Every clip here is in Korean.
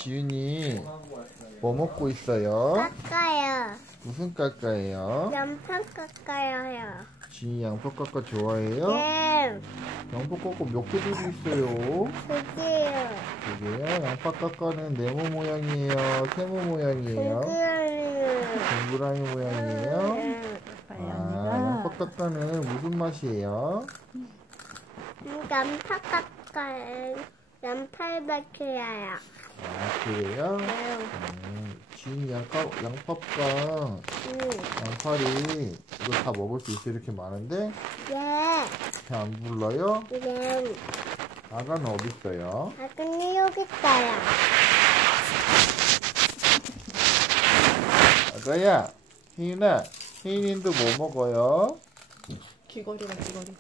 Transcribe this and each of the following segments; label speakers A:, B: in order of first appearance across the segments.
A: 지윤이 뭐 먹고 있어요?
B: 깎아요.
A: 무슨 까까예요?
B: 양파 깎아요.
A: 지윤이 양파 까까 좋아해요?
B: 네.
A: 양파 까까 몇 개 들고 있어요?
B: 그게요.
A: 그게요? 양파 까까는 네모 모양이에요? 세모 모양이에요? 동그라미 모양이에요? 아, 양파 까까는 무슨 맛이에요?
B: 양파 깎아요. 양팔밖에요.
A: 아, 그래요? 지윤이 양파가 양파리 이거 다 먹을 수 있어? 이렇게 많은데?
B: 네.
A: 배 안 불러요?
B: 네.
A: 아가는 어디 있어요?
B: 아근이 여기 있어요.
A: 아가야, 혜인아, 혜인이도 뭐 먹어요?
C: 귀걸이가 귀걸이.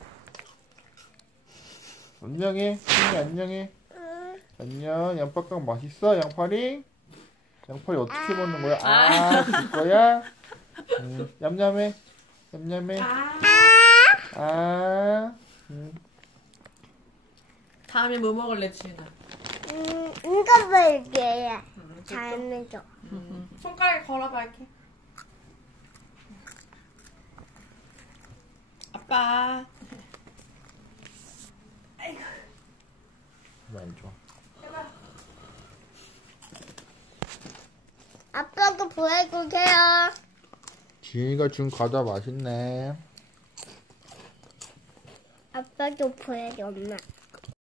A: 안녕해, 혜인이 안녕해. 안녕, 양파깡 맛있어? 양파리? 양파리 어떻게 먹는 거야? 아, 줄 거야? 냠냠해, 냠냠해. 아,
C: 다음에 뭐 먹을래, 지윤아?
B: 이거 볼게요. 잘 줘.
C: 손가락에 걸어봐, 이렇게. 아빠. 아이고.
A: 많이 줘.
B: 아빠도 보여주세요.
A: 지윤이가 준 과자 맛있네.
B: 아빠도 보여줘, 엄마.